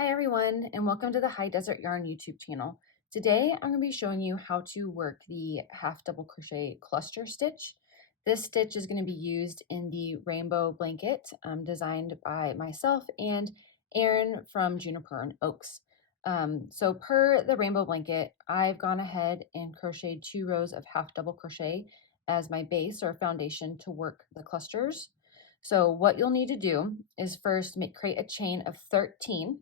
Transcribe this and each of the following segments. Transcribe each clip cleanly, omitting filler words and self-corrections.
Hi everyone, and welcome to the High Desert Yarn YouTube channel. Today I'm going to be showing you how to work the half double crochet cluster stitch. This stitch is going to be used in the rainbow blanket designed by myself and Erin from Juniper and Oaks. So per the rainbow blanket, I've gone ahead and crocheted 2 rows of half double crochet as my base or foundation to work the clusters. So what you'll need to do is first create a chain of 13.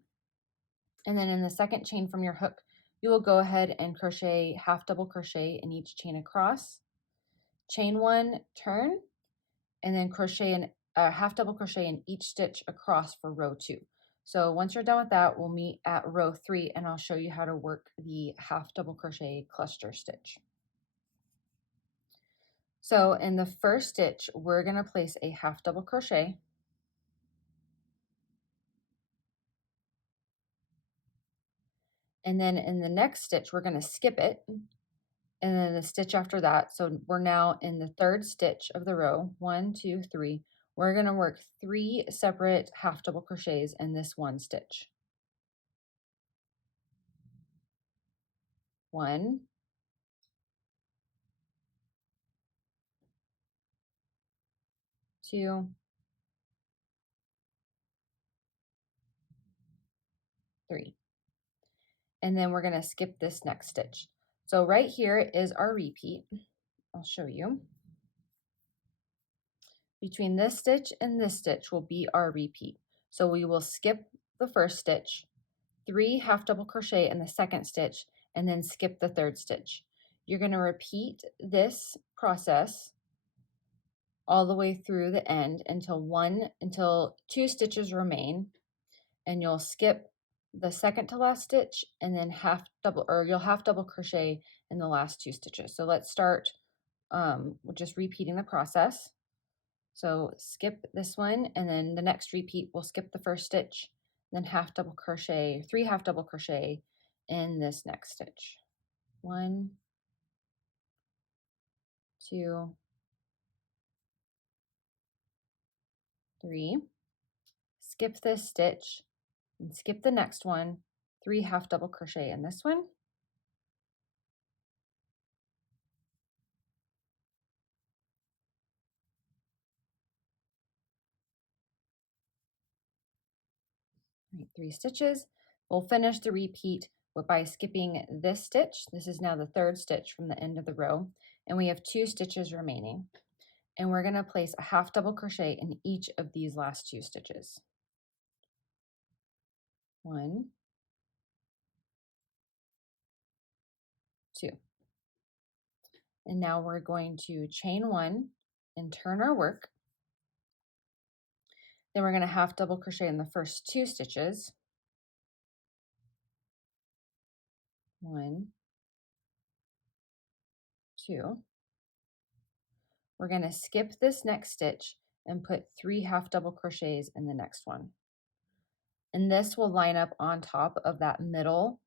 And then in the second chain from your hook, you will go ahead and crochet half double crochet in each chain across, chain 1, turn, and then crochet in half double crochet in each stitch across for row 2. So once you're done with that, we'll meet at row 3 and I'll show you how to work the half double crochet cluster stitch. So in the first stitch, we're going to place a half double crochet. And then in the next stitch, we're going to skip it. And then the stitch after that, so we're now in the third stitch of the row, 1, 2, 3. We're going to work 3 separate half double crochets in this one stitch. 1, 2, 3. And then we're going to skip this next stitch. So right here is our repeat. I'll show you. Between this stitch and this stitch will be our repeat. So we will skip the first stitch, 3 half double crochet in the second stitch, and then skip the third stitch. You're going to repeat this process all the way through the end until 2 stitches remain, and you'll skip the second to last stitch and then you'll half double crochet in the last 2 stitches. So let's start with just repeating the process. So skip this one, and then the next repeat we'll skip the first stitch, then half double crochet, 3 half double crochet in this next stitch. 1, 2, 3. Skip this stitch and skip the next one, 3 half double crochet in this one. Right, 3 stitches. We'll finish the repeat by skipping this stitch. This is now the third stitch from the end of the row, and we have 2 stitches remaining. And we're going to place a half double crochet in each of these last 2 stitches. 1, 2. And now we're going to chain 1 and turn our work. Then we're going to half double crochet in the first 2 stitches. 1, 2. We're going to skip this next stitch and put 3 half double crochets in the next one. And this will line up on top of that middle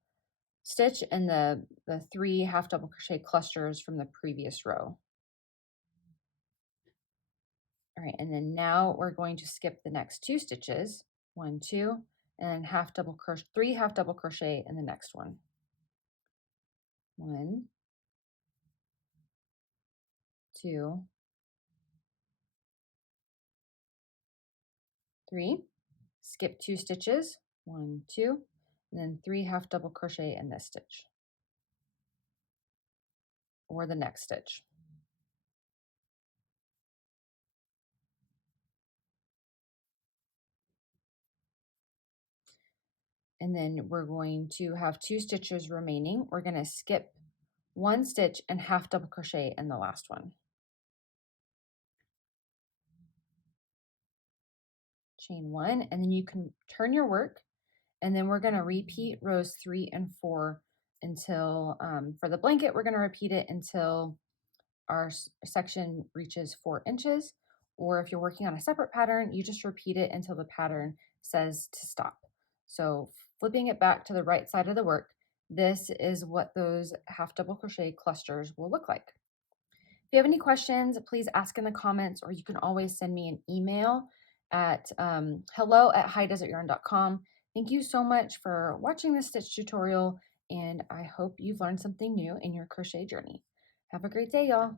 stitch and the 3 half double crochet clusters from the previous row. All right, and then now we're going to skip the next 2 stitches, 1, 2, and then 3 half double crochet in the next one. 1, 2, 3. Skip 2 stitches, 1, 2, and then 3 half double crochet in this stitch or the next stitch. And then we're going to have 2 stitches remaining. We're going to skip 1 stitch and half double crochet in the last one. Chain 1, and then you can turn your work, and then we're going to repeat rows 3 and 4 until, for the blanket, we're going to repeat it until our section reaches 4 inches, or if you're working on a separate pattern, you just repeat it until the pattern says to stop. So flipping it back to the right side of the work, this is what those half double crochet clusters will look like. If you have any questions, please ask in the comments, or you can always send me an email at hello@highdesertyarn.com. Thank you so much for watching this stitch tutorial, and I hope you've learned something new in your crochet journey. Have a great day, y'all.